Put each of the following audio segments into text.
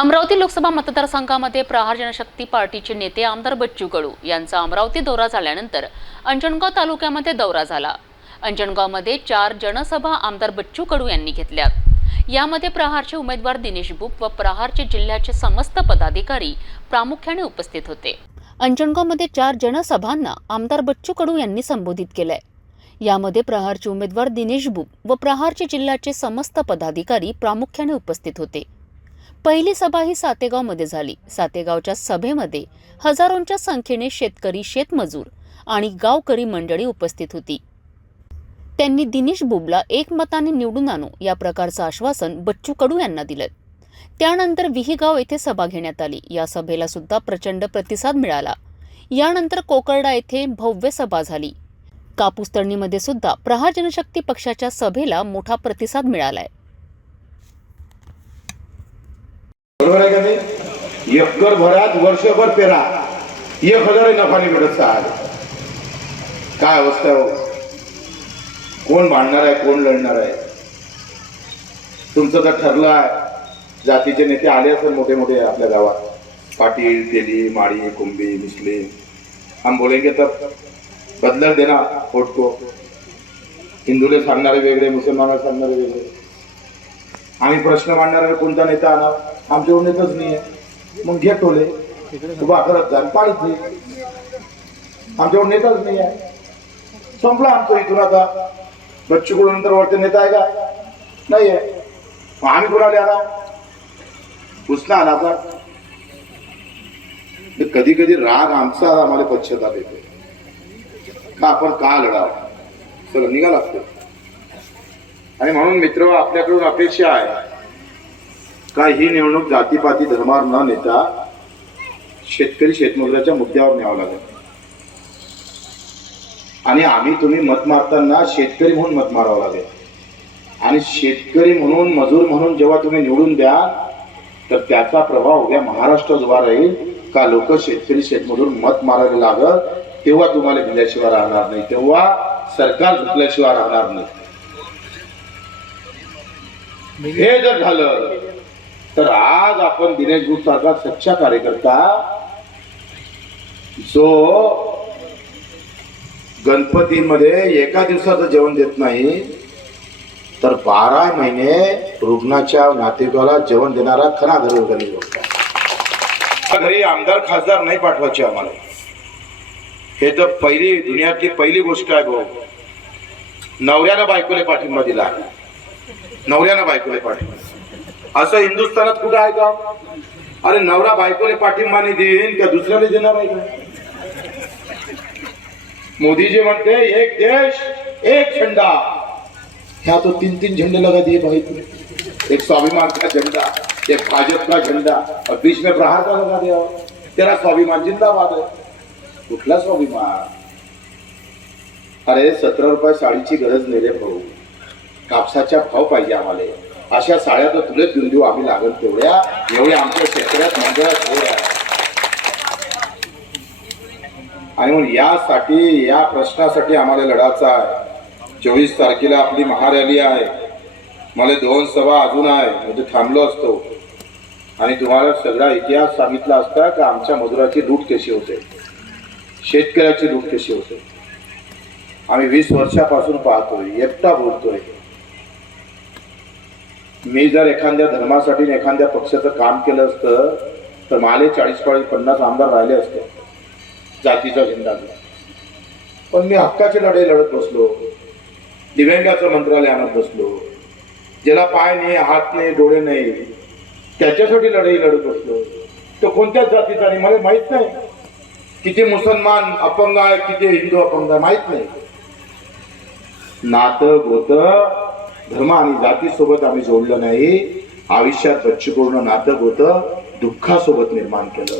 अमरावती लोकसभा मतदारसंघामध्ये प्रहार जनशक्ती पार्टीचे नेते आमदार बच्चू कडू यांचा अमरावती दौरा झाल्यानंतर अंजनगाव तालुक्यामध्ये दौरा झाला अंजणगावमध्ये चार जनसभा आमदार बच्चू कडू यांनी घेतल्या यामध्ये प्रहारचे उमेदवार दिनेश बुप व प्रहारचे जिल्ह्याचे समस्त पदाधिकारी प्रामुख्याने उपस्थित होते अंजणगावमध्ये चार जनसभांना आमदार बच्चू कडू यांनी संबोधित केलंय यामध्ये प्रहारचे उमेदवार दिनेश बुप व प्रहारचे जिल्ह्याचे समस्त पदाधिकारी प्रामुख्याने उपस्थित होते पहिली सभा ही सातेगावमध्ये झाली सातेगावच्या सभेमध्ये हजारोंच्या संख्येने शेतकरी शेतमजूर आणि गावकरी मंडळी उपस्थित होती त्यांनी दिनेश बुबला एकमताने निवडून आणू या प्रकारचं आश्वासन बच्चू कडू यांना दिलं त्यानंतर विहीगाव येथे सभा घेण्यात आली या सभेला सुद्धा प्रचंड प्रतिसाद मिळाला यानंतर कोकर्डा येथे भव्य सभा झाली कापूस तळणीमध्ये सुद्धा प्रहार जनशक्ती पक्षाच्या सभेला मोठा प्रतिसाद मिळालाय बरोबर आहे का नाही एकर भरात वर्षभर पेरा एक हजार नफा निघत भेटत काय अवस्था आहे हो? कोण भांडणार आहे कोण लढणार आहे तुमचं तर ठरलं आहे जातीचे नेते आले असेल मोठे मोठे आपल्या गावात पाटील तेली माळी कुंभी मिसले आम बोलेंगे तर बदला देणार पोटको हिंदूले सांगणारे वेगळे मुसलमान सांगणारे वेगळे आम्ही प्रश्न मांडणारा कोणता नेता आला आमच्याकडून नेताच नाही आहे मग घे टोले उभा करत जा पाळीत नाही आमच्याकडून नेताच नाही आहे संपला आमचं इथून आता बच्चूकडून नंतर वरती नेता आहे का नाही आहे आम्ही कुणाला आला पुसला आला कधी कधी राग आमचा आम्हाला पश्चाताप येतो का आपण का लढाव चला निघाला असतो आणि म्हणून मित्र आपल्याकडून अपेक्षा आहे का ही निवडणूक जातीपाती धर्मावर न नेता शेतकरी शेतमजुराच्या मुद्द्यावर न्यावं लागेल आणि आम्ही तुम्ही मत मारताना शेतकरी म्हणून मत मारावं लागेल आणि शेतकरी म्हणून मजूर म्हणून जेव्हा तुम्ही निवडून द्या तर त्याचा प्रभाव उद्या महाराष्ट्रात उभा राहील का लोक शेतकरी शेतमजूर मत मारायला लागत तेव्हा तुम्हाला दिल्याशिवाय राहणार नाही तेव्हा सरकार झुकल्याशिवाय राहणार नाही हे जर झालं तर आज आपण दिनेश गुरु सच्चा कार्यकर्ता जो गणपतीमध्ये एका दिवसाचं जेवण देत नाही तर बारा महिने रुग्णाच्या नातेवाला जेवण देणारा खरा घरी उघडली घरी आमदार खासदार नाही पाठवायचे आम्हाला हे तर पहिली दुनियातली पहिली गोष्ट आहे भाऊ नवऱ्याला बायकोने पाठिंबा दिला नवऱ्याला बायकोले पाठी असं हिंदुस्थानात कुठं आहे का अरे नवरा बायकोले पाठिंबाने देईन का दुसऱ्याने देणार आहे का मोदीजी म्हणते एक देश एक झेंडा ह्या तो तीन तीन झेंडे लगा दिए भाई एक स्वाभिमानचा झेंडा एक भाजपचा झेंडा बीच में प्रहार का लगा दिया त्याला स्वाभिमान जिंदाबाद आहे कुठला स्वाभिमान अरे सतरा रुपये साडीची गरज नाही रे भाऊ कापसाच्या भाव पाहिजे आम्हाला अशा साड्या तर तुले देऊन देऊ आम्ही लागल तेवढ्या एवढ्या आमच्या शेतकऱ्यात मंडळात आहे आणि म्हणून यासाठी या प्रश्नासाठी आम्हाला लढायचा आहे चोवीस तारखेला आपली महारॅली आहे मला दोन सभा अजून आहे म्हणजे थांबलो असतो आणि तुम्हाला सगळा इतिहास सांगितला असता की आमच्या मजुराची लूट कशी होते शेतकऱ्याची लूट कशी होते आम्ही वीस वर्षापासून पाहतोय एकटा बोलतोय मी जर एखाद्या धर्मासाठी एखाद्या पक्षाचं काम केलं असतं तर माले चाळीस पाळीस पन्नास आमदार राहिले असते जातीच्या झेंडा पण मी हक्काची लढाई लढत बसलो दिव्यांगाचं मंत्रालय आणत बसलो ज्याला पाय नाही हात नाही डोळे नाही त्याच्यासाठी लढाई लढत बसलो तो कोणत्याच जातीचा आणि मला माहीत नाही किती मुसलमान अपंग आहे किती हिंदू अपंग आहे माहीत नाही नातं गोत धर्म आणि जाती सोबत आम्ही जोडलं नाही आयुष्यात बच्चपूर्ण नाटक होतं दुःखासोबत निर्माण केलं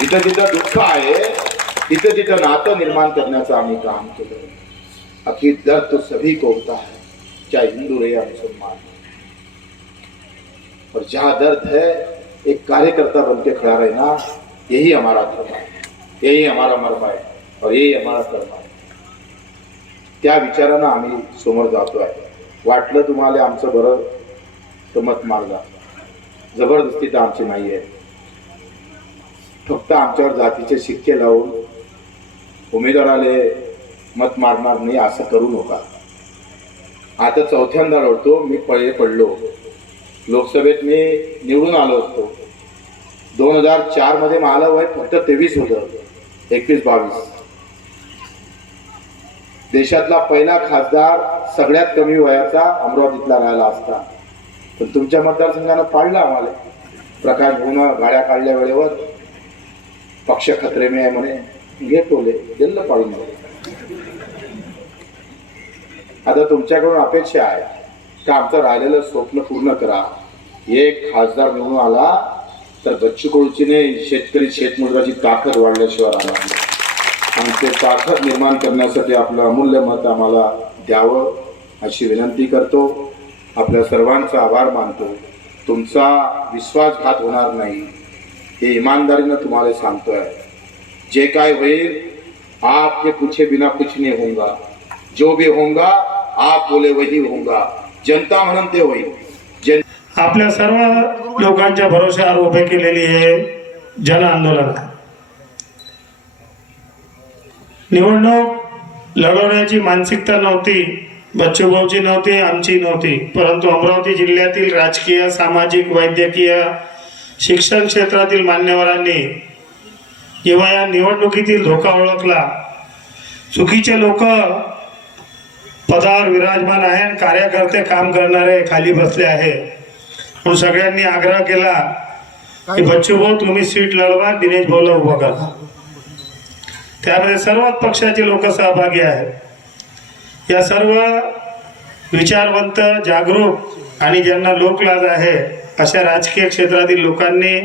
जिथं जिथं दुःख आहे तिथं तिथं नातं निर्माण करण्याचं आम्ही काम केलं अति दर्द सभी को होता है चाहे हिंदू रे या मुसलमान और जहां दर्द है एक कार्यकर्ता बनके खड़ा रहना यही हमारा धर्म है यही हमारा मर्म है और यही हमारा कर्म आहे त्या विचारांना आम्ही समोर जातो आहे वाटलं तुम्हाला आमचं बरं तर मत मारला जबरदस्ती तर आमची नाही आहे फक्त आमच्यावर जातीचे शिक्के लावून आले मत मारणार नाही असं करू नका आता चौथ्यांदा लढतो मी पळे पडलो लोकसभेत मी निवडून आलो असतो दोन हजार चारमध्ये मला वय फक्त तेवीस होतं एकवीस बावीस देशातला पहिला खासदार सगळ्यात कमी वयाचा अमरावतीतला राहिला असता पण तुमच्या मतदारसंघानं पाळलं आम्हाला प्रकाश गुन्हा गाड्या काढल्या वेळेवर पक्ष खत्रे मे आहे म्हणे घेतोले गेलं पाळून आता तुमच्याकडून अपेक्षा आहे का आमचं राहिलेलं स्वप्न पूर्ण करा एक खासदार म्हणून आला तर बच्चू नाही शेतकरी शेतमजुराची ताकद वाढल्याशिवाय राहणार नाही आणि ते सार्थक निर्माण करण्यासाठी आपलं अमूल्य मत आम्हाला द्यावं अशी विनंती करतो आपल्या सर्वांचा आभार मानतो तुमचा विश्वासघात होणार नाही हे इमानदारीनं तुम्हाला सांगतोय जे काय होईल आपके पूछे बिना कुछ नहीं होऊंगा जो भी होगा आप बोले वही होऊंगा जनता म्हणून ते होईल जन आपल्या सर्व लोकांच्या भरोश्यावर उभे केलेली हे जन आंदोलन निवडणूक लढवण्याची मानसिकता नव्हती बच्चूभाऊची नव्हती आमची नव्हती परंतु अमरावती जिल्ह्यातील राजकीय सामाजिक वैद्यकीय शिक्षण क्षेत्रातील मान्यवरांनी जेव्हा या निवडणुकीतील धोका ओळखला चुकीचे लोक पदावर विराजमान आहे आणि कार्यकर्ते काम करणारे खाली बसले आहे म्हणून सगळ्यांनी आग्रह केला की बच्चूभाऊ तुम्ही सीट लढवा दिनेश भाऊला उभं करा त्यामध्ये सर्वात पक्षाचे लोक सहभागी आहेत या सर्व विचारवंत जागरूक आणि ज्यांना लोकलाज आहे अशा राजकीय क्षेत्रातील लोकांनी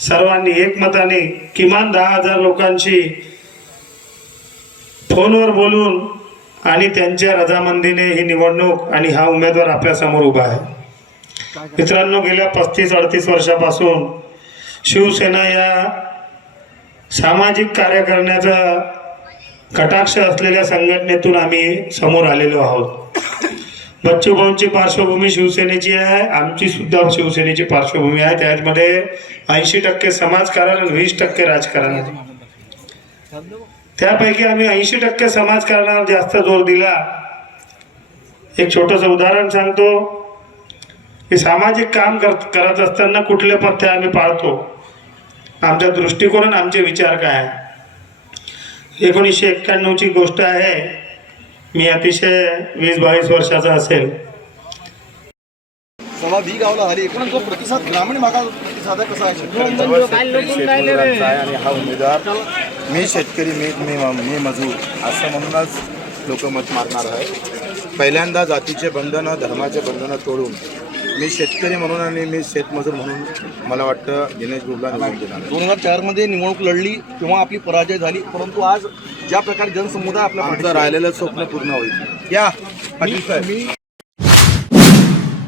सर्वांनी एकमताने किमान दहा हजार लोकांशी फोनवर बोलून आणि त्यांच्या रजामंदीने ही निवडणूक आणि हा उमेदवार आपल्यासमोर उभा आहे मित्रांनो गेल्या पस्तीस अडतीस वर्षापासून शिवसेना या सामाजिक कार्य करण्याचा कटाक्ष असलेल्या संघटनेतून आम्ही समोर आलेलो आहोत बच्चू भाऊंची पार्श्वभूमी शिवसेनेची आहे आमची सुद्धा शिवसेनेची पार्श्वभूमी आहे त्याच्यामध्ये ऐंशी टक्के समाजकारण आणि वीस टक्के राजकारण त्यापैकी आम्ही ऐंशी टक्के समाजकारणावर जास्त जोर दिला एक छोटंसं उदाहरण सांगतो की सामाजिक काम करत करत असताना कुठले पथ्य आम्ही पाळतो आमचा दृष्टिकोन आमचे विचार काय एकोणीसशे एक्क्याण्णवची गोष्ट आहे मी अतिशय वीस बावीस वर्षाचा असेल मी शेतकरी मी मी मी मजूर असं म्हणूनच लोकमत मारणार आहे पहिल्यांदा जातीचे बंधनं धर्माचे बंधनं तोडून मी शेतकरी म्हणून आणि मी शेतमजूर म्हणून मला वाटतं दिनेश गुरुला निवडून दोन हजार चार मध्ये निवडणूक लढली किंवा आपली पराजय झाली परंतु आज ज्या प्रकारे जनसमुदाय आपल्या राहिलेलं स्वप्न पूर्ण होईल या पाटील